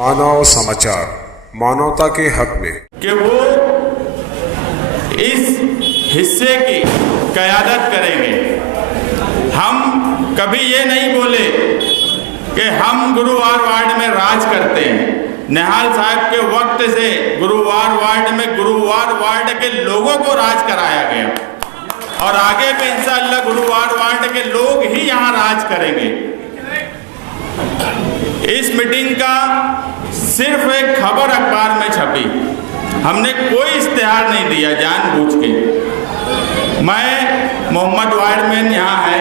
मानव समाचार, मानवता के हक में कि वो इस हिस्से की क़यादत करेंगे। हम कभी ये नहीं बोले कि हम गुरुवार वार्ड में राज करते हैं। निहाल साहब के वक्त से गुरुवार वार्ड में गुरुवार वार्ड के लोगों को राज कराया गया और आगे भी इंशाअल्लाह गुरुवार वार्ड के लोग ही यहाँ राज करेंगे। इस मीटिंग का सिर्फ एक खबर अखबार में छपी, हमने कोई इश्तिहार नहीं दिया जानबूझ के। मैं मोहम्मद वायरमैन यहाँ है,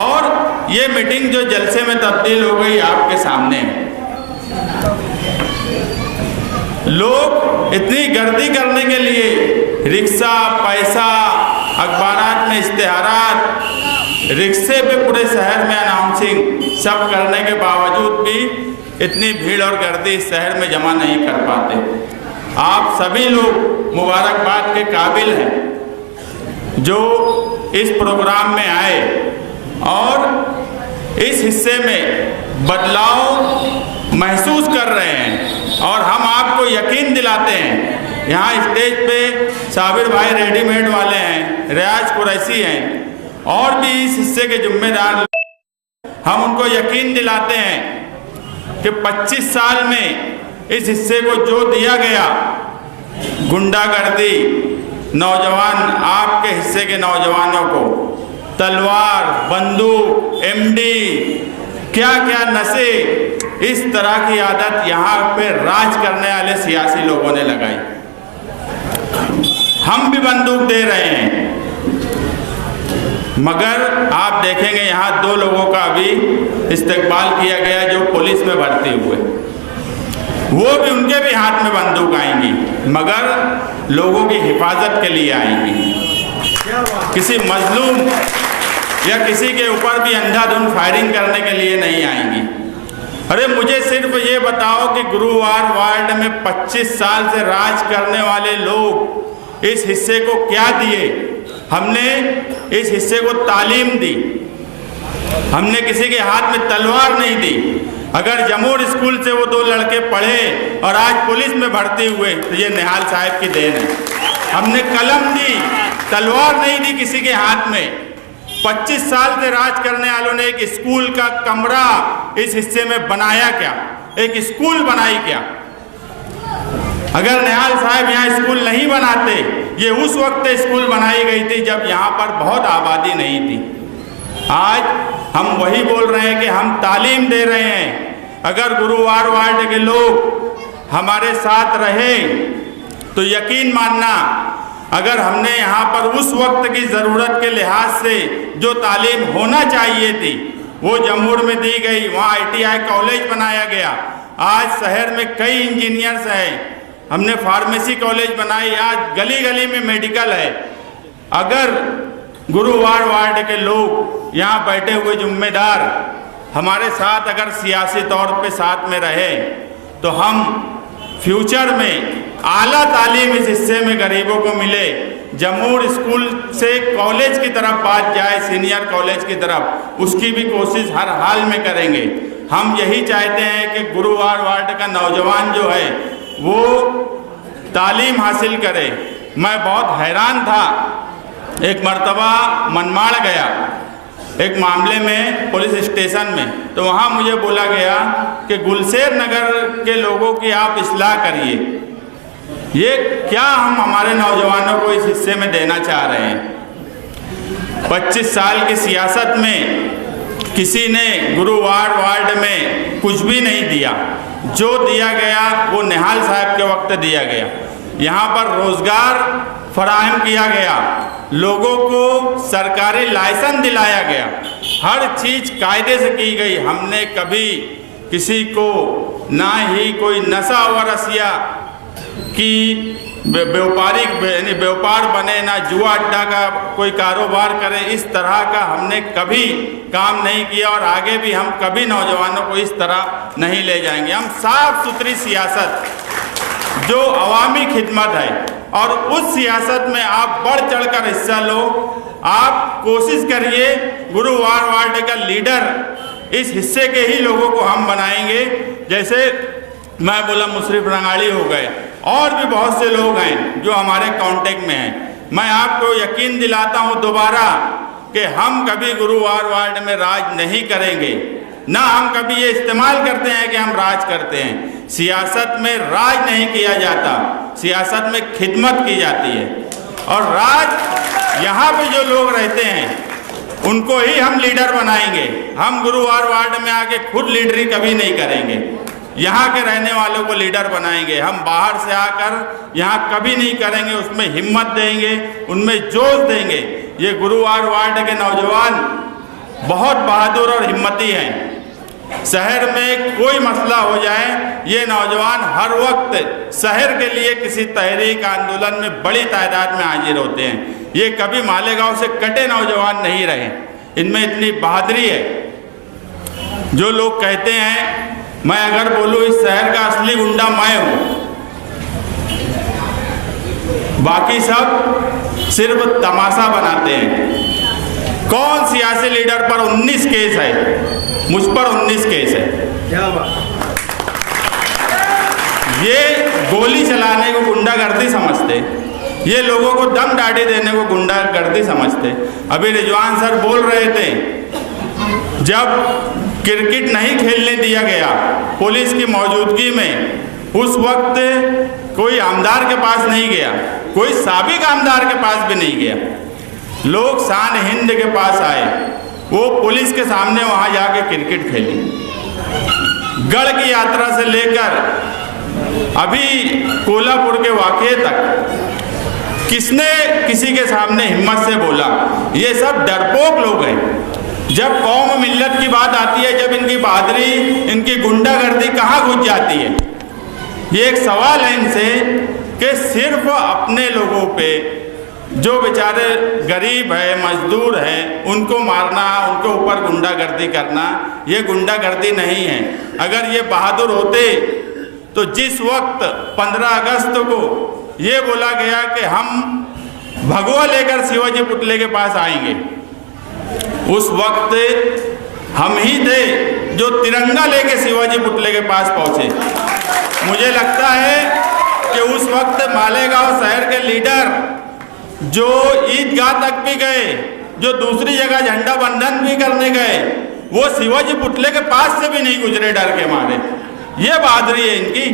और ये मीटिंग जो जलसे में तब्दील हो गई आपके सामने है। लोग इतनी गर्दी करने के लिए रिक्शा, पैसा, अखबारात में इश्तिहारात, रिक्शे पे पूरे शहर में अनाउंसिंग सब करने के बावजूद भी इतनी भीड़ और गर्दी इस शहर में जमा नहीं कर पाते। आप सभी लोग मुबारकबाद के काबिल हैं जो इस प्रोग्राम में आए और इस हिस्से में बदलाव महसूस कर रहे हैं। और हम आपको यकीन दिलाते हैं, यहाँ स्टेज पे साबिर भाई रेडीमेड वाले हैं, रियाज कुरैशी हैं और भी इस हिस्से के जिम्मेदार, हम उनको यकीन दिलाते हैं कि 25 साल में इस हिस्से को जो दिया गया, गुंडागर्दी, नौजवान, आपके हिस्से के नौजवानों को तलवार, बंदूक, एमडी, क्या क्या नशे, इस तरह की आदत यहाँ पे राज करने वाले सियासी लोगों ने लगाई। हम भी बंदूक दे रहे हैं, मगर आप देखेंगे यहाँ 2 लोगों का भी इस्तकबाल किया गया जो पुलिस में भर्ती हुए। वो भी, उनके भी हाथ में बंदूक आएंगी, मगर लोगों की हिफाजत के लिए आएंगी। किसी मजलूम या किसी के ऊपर भी अंधाधुंध फायरिंग करने के लिए नहीं आएंगी। अरे मुझे सिर्फ ये बताओ कि गुरुवार वार्ड में 25 साल से राज करने वाले लोग इस हिस्से को क्या दिए? हमने इस हिस्से को तालीम दी, हमने किसी के हाथ में तलवार नहीं दी। अगर जमूर स्कूल से वो 2 लड़के पढ़े और आज पुलिस में भर्ती हुए तो ये निहाल साहब की देन है। हमने कलम दी, तलवार नहीं दी किसी के हाथ में। 25 साल से राज करने वालों ने एक स्कूल का कमरा इस हिस्से में बनाया क्या? एक स्कूल बनाई क्या? अगर निहाल साहब यहाँ स्कूल नहीं बनाते, ये उस वक्त स्कूल बनाई गई थी जब यहाँ पर बहुत आबादी नहीं थी। आज हम वही बोल रहे हैं कि हम तालीम दे रहे हैं। अगर गुरुवार वार्ड के लोग हमारे साथ रहे तो यकीन मानना, अगर हमने यहाँ पर उस वक्त की ज़रूरत के लिहाज से जो तालीम होना चाहिए थी वो जमूर में दी गई, वहाँ ITI कॉलेज बनाया गया। आज शहर में कई इंजीनियर्स हैं, हमने फार्मेसी कॉलेज बनाई, आज गली गली में मेडिकल है। अगर गुरुवार वार्ड के लोग यहाँ बैठे हुए जिम्मेदार हमारे साथ अगर सियासी तौर पे साथ में रहे तो हम फ्यूचर में आला तालीम इस हिस्से में गरीबों को मिले। जमूर स्कूल से कॉलेज की तरफ बात जाए, सीनियर कॉलेज की तरफ, उसकी भी कोशिश हर हाल में करेंगे। हम यही चाहते हैं कि गुरुवार वार्ड का नौजवान जो है वो तालीम हासिल करे। मैं बहुत हैरान था, एक मर्तबा मनमाड़ गया एक मामले में पुलिस स्टेशन में, तो वहाँ मुझे बोला गया कि गुलशेर नगर के लोगों की आप इस्लाह करिए। ये क्या हम हमारे नौजवानों को इस हिस्से में देना चाह रहे हैं? 25 साल की सियासत में किसी ने गुरुवार वार्ड में कुछ भी नहीं दिया। जो दिया गया वो निहाल साहब के वक्त दिया गया। यहाँ पर रोजगार फराहम किया गया, लोगों को सरकारी लाइसेंस दिलाया गया, हर चीज़ कायदे से की गई। हमने कभी किसी को ना ही कोई नशा व रसिया की व्यापार बने, ना जुआ अड्डा का कोई कारोबार करे, इस तरह का हमने कभी काम नहीं किया और आगे भी हम कभी नौजवानों को इस तरह नहीं ले जाएंगे। हम साफ सुथरी सियासत, जो अवामी खिदमत है, और उस सियासत में आप बढ़ चढ़कर हिस्सा लो। आप कोशिश करिए, गुरुवार वार्ड का लीडर इस हिस्से के ही लोगों को हम बनाएंगे। जैसे मैं बोला मुशर्रफ रंगाड़ी हो गए, और भी बहुत से लोग हैं जो हमारे कांटेक्ट में हैं। मैं आपको यकीन दिलाता हूं दोबारा कि हम कभी गुरुवार वार्ड में राज नहीं करेंगे, ना हम कभी ये इस्तेमाल करते हैं कि हम राज करते हैं। सियासत में राज नहीं किया जाता, सियासत में खिदमत की जाती है। और राज यहाँ पे जो लोग रहते हैं उनको ही हम लीडर बनाएंगे। हम गुरुवार वार्ड में आके खुद लीडरी कभी नहीं करेंगे, यहाँ के रहने वालों को लीडर बनाएंगे। हम बाहर से आकर यहाँ कभी नहीं करेंगे, उसमें हिम्मत देंगे, उनमें जोश देंगे। ये गुरुवार वार्ड के नौजवान बहुत बहादुर और हिम्मती हैं। शहर में कोई मसला हो जाए, ये नौजवान हर वक्त शहर के लिए किसी तहरीक आंदोलन में बड़ी तादाद में हाजिर होते हैं। ये कभी मालेगांव से कटे नौजवान नहीं रहे, इनमें इतनी बहादुरी है। जो लोग कहते हैं मैं अगर बोलूं इस शहर का असली गुंडा मैं हूं, बाकी सब सिर्फ तमाशा बनाते हैं। कौन सियासी लीडर पर 19 केस है? मुझ पर 19 केस है। क्या बात? ये गोली चलाने को गुंडागर्दी समझते, ये लोगों को दम डांडी देने को गुंडागर्दी समझते। अभी रिजवान सर बोल रहे थे, जब क्रिकेट नहीं खेलने दिया गया पुलिस की मौजूदगी में, उस वक्त कोई आमदार के पास नहीं गया, कोई साबिक आमदार के पास भी नहीं गया। लोग शान हिंद के पास आए, वो पुलिस के सामने वहां जाके क्रिकेट खेली। गढ़ की यात्रा से लेकर अभी कोल्हापुर के वाकये तक किसने किसी के सामने हिम्मत से बोला? ये सब डरपोक लोग हैं। जब कौम मिल्लत की बात आती है, जब इनकी बहादुरी, इनकी गुंडागर्दी कहाँ घुस जाती है? ये एक सवाल है इनसे कि सिर्फ अपने लोगों पे, जो बेचारे गरीब है, मजदूर है, उनको मारना, उनके ऊपर गुंडागर्दी करना, ये गुंडागर्दी नहीं है। अगर ये बहादुर होते तो जिस वक्त 15 अगस्त को ये बोला गया कि हम भगवा लेकर शिवाजी पुतले के पास आएंगे, उस वक्त हम ही थे जो तिरंगा लेके शिवाजी पुतले के पास पहुंचे। मुझे लगता है कि उस वक्त मालेगांव शहर के लीडर जो ईदगाह तक भी गए, जो दूसरी जगह झंडा बंधन भी करने गए, वो शिवाजी पुतले के पास से भी नहीं गुजरे डर के मारे। ये बहादुरी है इनकी।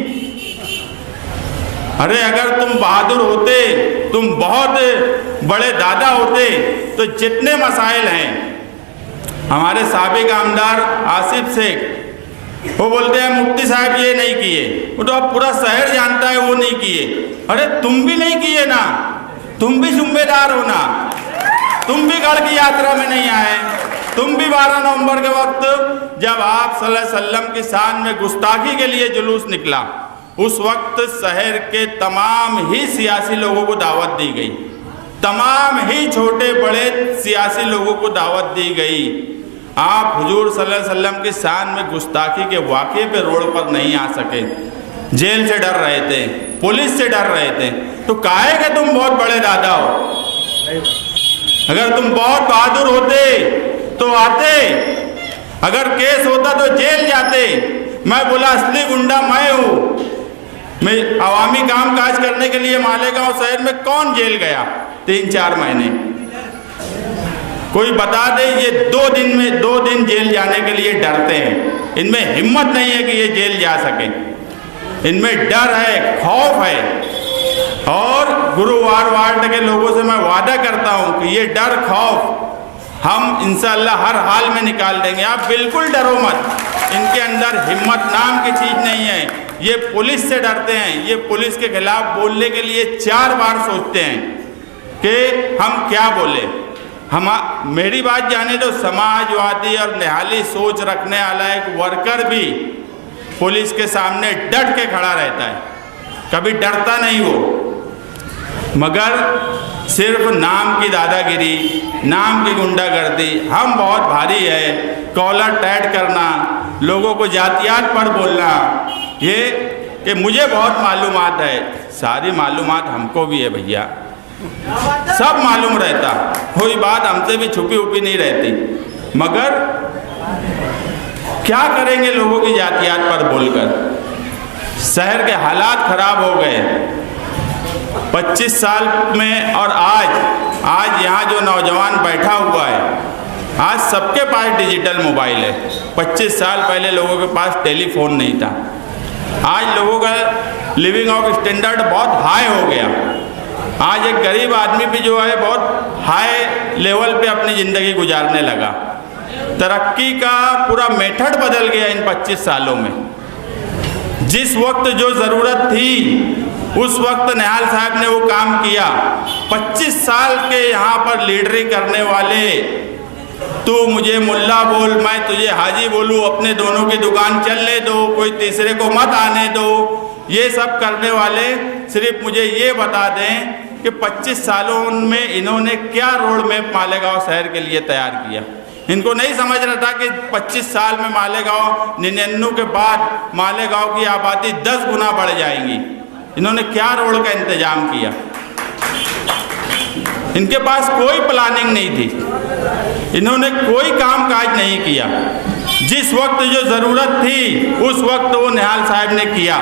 अरे अगर तुम बहादुर होते, तुम बहुत बड़े दादा होते, तो जितने मसाइल हैं, हमारे साबिक आमदार आसिफ शेख वो बोलते हैं मुफ्ती साहब ये नहीं किए, वो तो अब पूरा शहर जानता है वो नहीं किए। अरे तुम भी नहीं किए ना, तुम भी जिम्मेदार हो ना, तुम भी गढ़ की यात्रा में नहीं आए, तुम भी 12 नवंबर के वक्त जब आप सल्लल्लाहु अलैहि वसल्लम की शान में गुस्ताखी के लिए जुलूस निकला, उस वक्त शहर के तमाम ही सियासी लोगों को दावत दी गई, तमाम ही छोटे बड़े सियासी लोगों को दावत दी गई। आप हुजूर सल्लल्लाहु अलैहि वसल्लम की शान में गुस्ताखी के वाक़े पे रोड पर नहीं आ सके, जेल से डर रहे थे, पुलिस से डर रहे थे। तो काहे कि तुम बहुत बड़े दादा हो। अगर तुम बहुत बहादुर होते तो आते, अगर केस होता तो जेल जाते। मैं बोला असली गुंडा मैं हूँ। मैं अवामी काम काज करने के लिए मालेगांव शहर में कौन जेल गया 3-4 महीने? कोई बता दे। ये 2 दिन जेल जाने के लिए डरते हैं। इनमें हिम्मत नहीं है कि ये जेल जा सके, इनमें डर है, खौफ है। और गुरुवार वार्ड के लोगों से मैं वादा करता हूं कि ये डर खौफ हम इंशाअल्लाह हर हाल में निकाल देंगे। आप बिल्कुल डरो मत, इनके अंदर हिम्मत नाम की चीज़ नहीं है। ये पुलिस से डरते हैं, ये पुलिस के खिलाफ बोलने के लिए 4 बार सोचते हैं कि हम क्या बोले। मेरी बात जाने तो समाजवादी और निहाली सोच रखने वाला एक वर्कर भी पुलिस के सामने डट के खड़ा रहता है, कभी डरता नहीं वो। मगर सिर्फ नाम की दादागिरी, नाम की गुंडागर्दी, हम बहुत भारी है, कॉलर टाइट करना, लोगों को जातियात पर बोलना, ये कि मुझे बहुत मालूमात है। सारी मालूमात हमको भी है भैया, सब मालूम रहता, कोई बात हमसे भी छुपी उपी नहीं रहती, मगर क्या करेंगे लोगों की जातियात पर बोलकर। शहर के हालात खराब हो गए 25 साल में, और आज यहाँ जो नौजवान बैठा हुआ है, आज सबके पास डिजिटल मोबाइल है। 25 साल पहले लोगों के पास टेलीफोन नहीं था। आज लोगों का लिविंग ऑफ स्टैंडर्ड बहुत हाई हो गया। आज एक गरीब आदमी भी जो है बहुत हाई लेवल पे अपनी ज़िंदगी गुजारने लगा। तरक्की का पूरा मेथड बदल गया इन 25 सालों में। जिस वक्त जो ज़रूरत थी उस वक्त निहाल साहब ने वो काम किया। 25 साल के यहाँ पर लीडरी करने वाले, तू मुझे मुल्ला बोल, मैं तुझे हाजी बोलूँ, अपने दोनों की दुकान चलने दो, कोई तीसरे को मत आने दो, ये सब करने वाले सिर्फ मुझे ये बता दें कि 25 सालों में इन्होंने क्या रोड मैप मालेगांव शहर के लिए तैयार किया। इनको नहीं समझ रहा था कि 25 साल में मालेगांव 99 के बाद मालेगांव की आबादी 10 गुना बढ़ जाएगी। इन्होंने क्या रोड का इंतजाम किया। इनके पास कोई प्लानिंग नहीं थी, इन्होंने कोई काम काज नहीं किया। जिस वक्त जो ज़रूरत थी उस वक्त वो निहाल साहब ने किया।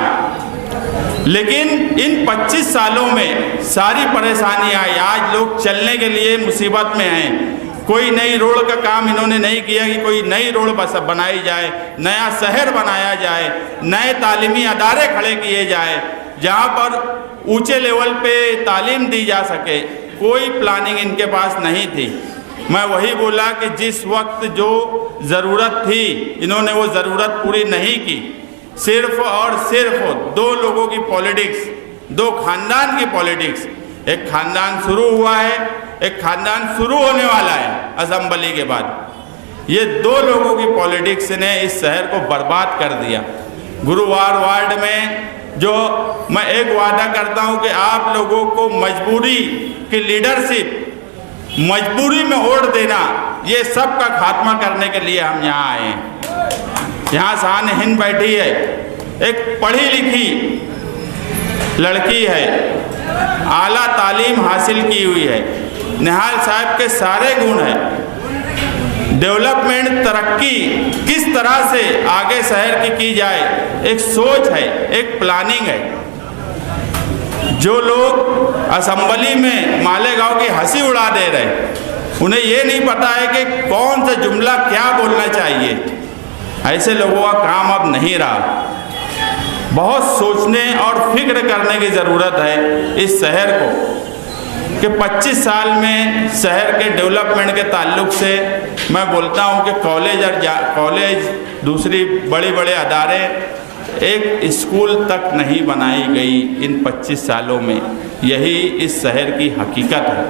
लेकिन इन 25 सालों में सारी परेशानियाँ आई। आज लोग चलने के लिए मुसीबत में हैं। कोई नई रोड का काम इन्होंने नहीं किया कि कोई नई रोड बस बनाई जाए, नया शहर बनाया जाए, नए तालीमी अदारे खड़े किए जाए जहाँ पर ऊंचे लेवल पे तालीम दी जा सके। कोई प्लानिंग इनके पास नहीं थी। मैं वही बोला कि जिस वक्त जो ज़रूरत थी इन्होंने वो ज़रूरत पूरी नहीं की। सिर्फ और सिर्फ दो लोगों की पॉलिटिक्स, दो खानदान की पॉलिटिक्स। एक खानदान शुरू हुआ है, एक खानदान शुरू होने वाला है असेंबली के बाद। ये दो लोगों की पॉलिटिक्स ने इस शहर को बर्बाद कर दिया। गुरुवार वार्ड में जो मैं एक वादा करता हूं कि आप लोगों को मजबूरी की लीडरशिप, मजबूरी में वोट देना, ये सब का खात्मा करने के लिए हम यहाँ आए हैं। यहाँ शान हिंद बैठी है, एक पढ़ी लिखी लड़की है, आला तालीम हासिल की हुई है। निहाल साहब के सारे गुण हैं। डेवलपमेंट, तरक्की किस तरह से आगे शहर की जाए, एक सोच है, एक प्लानिंग है। जो लोग असेंबली में मालेगांव की हंसी उड़ा दे रहे, उन्हें ये नहीं पता है कि कौन सा जुमला क्या बोलना चाहिए। ऐसे लोगों का काम अब नहीं रहा। बहुत सोचने और फिक्र करने की ज़रूरत है इस शहर को कि 25 साल में शहर के डेवलपमेंट के ताल्लुक से मैं बोलता हूं कि कॉलेज दूसरी बड़े बड़े अदारे, एक स्कूल तक नहीं बनाई गई इन 25 सालों में। यही इस शहर की हकीकत है।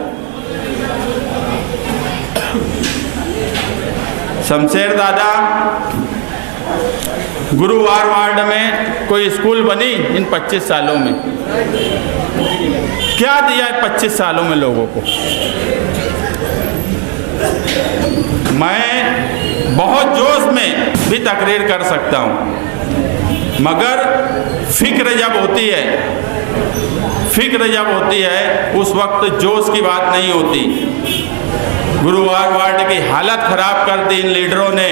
शमशेर दादा, गुरुवार वार्ड में कोई स्कूल बनी इन 25 सालों में? क्या दिया है 25 सालों में लोगों को? मैं बहुत जोश में भी तकरीर कर सकता हूँ, मगर फिक्र जब होती है उस वक्त जोश की बात नहीं होती। गुरुवार वार्ड की हालत खराब कर दी इन लीडरों ने।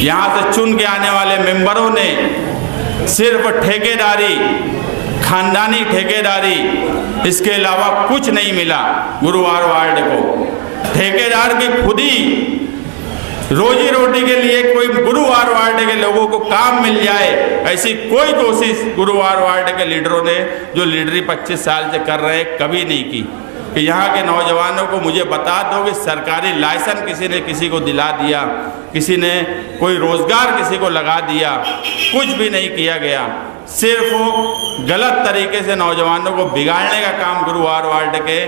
यहाँ से चुन के आने वाले मेंबरों ने सिर्फ ठेकेदारी, खानदानी ठेकेदारी, इसके अलावा कुछ नहीं मिला गुरुवार वार्ड को। ठेकेदार भी खुद ही रोजी रोटी के लिए कोई गुरुवार वार्ड के लोगों को काम मिल जाए, ऐसी कोई कोशिश गुरुवार वार्ड के लीडरों ने, जो लीडरी 25 साल से कर रहे हैं, कभी नहीं की। कि यहाँ के नौजवानों को मुझे बता दो कि सरकारी लाइसेंस किसी ने किसी को दिला दिया, किसी ने कोई रोज़गार किसी को लगा दिया, कुछ भी नहीं किया गया। सिर्फ गलत तरीके से नौजवानों को बिगाड़ने का काम गुरुवार वार्ड के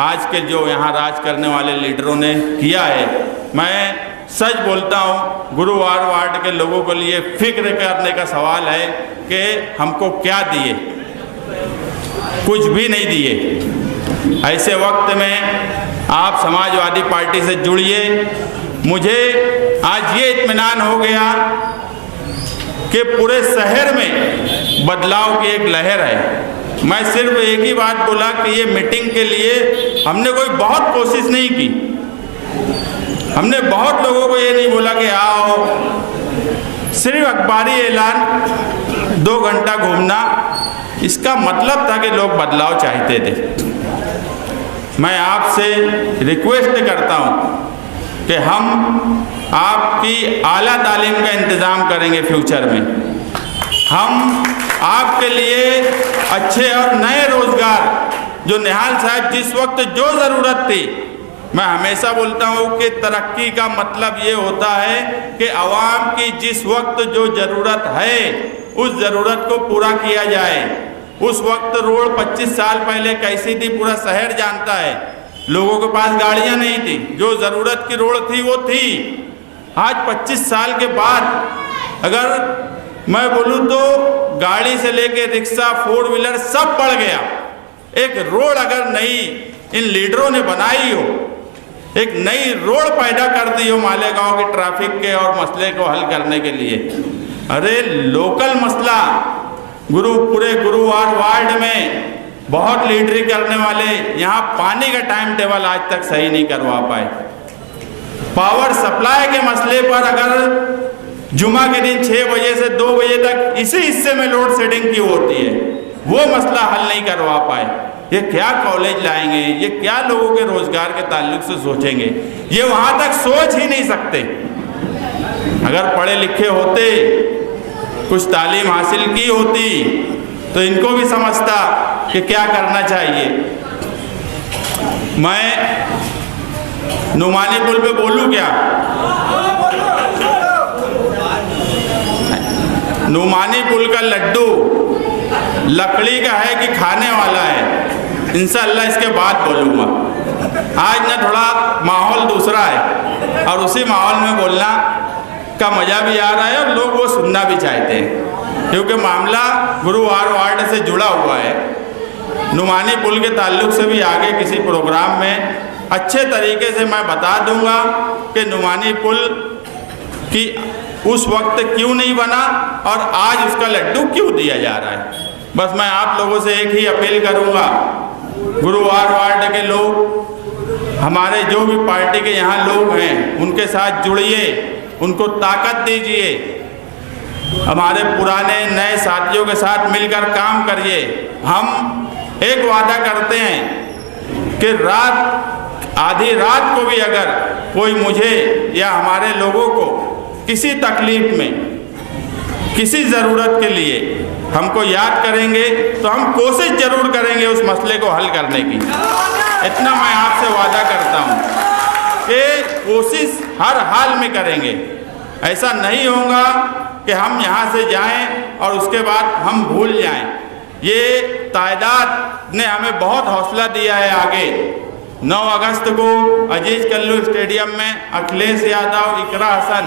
आज के जो यहाँ राज करने वाले लीडरों ने किया है। मैं सच बोलता हूँ, गुरुवार वार्ड के लोगों के लिए फिक्र करने का सवाल है कि हमको क्या दिए? कुछ भी नहीं दिए। ऐसे वक्त में आप समाजवादी पार्टी से जुड़िए। मुझे आज ये इत्मीनान हो गया कि पूरे शहर में बदलाव की एक लहर है। मैं सिर्फ एक ही बात बोला कि ये मीटिंग के लिए हमने कोई बहुत कोशिश नहीं की। हमने बहुत लोगों को ये नहीं बोला कि आओ, सिर्फ अखबारी ऐलान 2 घंटा घूमना, इसका मतलब था कि लोग बदलाव चाहते थे। मैं आपसे रिक्वेस्ट करता हूँ कि हम आपकी आला तालीम का इंतज़ाम करेंगे फ्यूचर में। हम आपके लिए अच्छे और नए रोज़गार, जो निहाल साहब जिस वक्त जो ज़रूरत थी, मैं हमेशा बोलता हूँ कि तरक्की का मतलब ये होता है कि आवाम की जिस वक्त जो ज़रूरत है उस ज़रूरत को पूरा किया जाए। उस वक्त रोड 25 साल पहले कैसी थी पूरा शहर जानता है। लोगों के पास गाड़ियाँ नहीं थी, जो ज़रूरत की रोड थी वो थी। आज 25 साल के बाद अगर मैं बोलूँ तो गाड़ी से लेके रिक्शा, 4 व्हीलर सब बढ़ गया। एक रोड अगर नई इन लीडरों ने बनाई हो, एक नई रोड पैदा कर दी हो मालेगांव के ट्रैफिक के और मसले को हल करने के लिए, अरे लोकल मसला पूरे गुरुवार वार्ड में बहुत लीडरी करने वाले यहाँ पानी का टाइम टेबल आज तक सही नहीं करवा पाए। पावर सप्लाई के मसले पर अगर जुमा के दिन 6 बजे से 2 बजे तक इसी हिस्से में लोड शेडिंग की होती है, वो मसला हल नहीं करवा पाए। ये क्या कॉलेज लाएंगे, ये क्या लोगों के रोजगार के ताल्लुक से सोचेंगे, ये वहाँ तक सोच ही नहीं सकते। अगर पढ़े लिखे होते, कुछ तालीम हासिल की होती तो इनको भी समझता कि क्या करना चाहिए। मैं नुमानी पुल पे बोलूं क्या? नुमानी पुल का लड्डू लकड़ी का है कि खाने वाला है, इंशाअल्लाह इसके बाद बोलूँगा। आज ना थोड़ा माहौल दूसरा है और उसी माहौल में बोलना का मज़ा भी आ रहा है और लोग वो सुनना भी चाहते हैं, क्योंकि मामला गुरुवार वार्ड से जुड़ा हुआ है। नुमानी पुल के ताल्लुक से भी आगे किसी प्रोग्राम में अच्छे तरीके से मैं बता दूंगा कि नुमानी पुल की उस वक्त क्यों नहीं बना और आज उसका लड्डू क्यों दिया जा रहा है। बस मैं आप लोगों से एक ही अपील करूंगा, गुरुवार वार्ड के लोग, हमारे जो भी पार्टी के यहाँ लोग हैं, उनके साथ जुड़िए, उनको ताकत दीजिए। हमारे पुराने नए साथियों के साथ मिलकर काम करिए। हम एक वादा करते हैं कि आधी रात को भी अगर कोई मुझे या हमारे लोगों को किसी तकलीफ में, किसी ज़रूरत के लिए हमको याद करेंगे तो हम कोशिश ज़रूर करेंगे उस मसले को हल करने की। इतना मैं आपसे वादा करता हूँ कि कोशिश हर हाल में करेंगे। ऐसा नहीं होगा कि हम यहाँ से जाएं और उसके बाद हम भूल जाएं। ये तादाद ने हमें बहुत हौसला दिया है। आगे 9 अगस्त को अजीज कल्लू स्टेडियम में अखिलेश यादव, इकरा हसन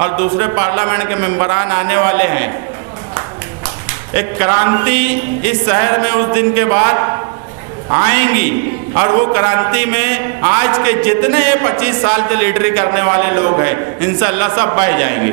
और दूसरे पार्लियामेंट के मेंबरान आने वाले हैं। एक क्रांति इस शहर में उस दिन के बाद आएंगी और वो क्रांति में आज के जितने 25 साल से लीडरी करने वाले लोग हैं, इंशाअल्लाह सब बह जाएंगे।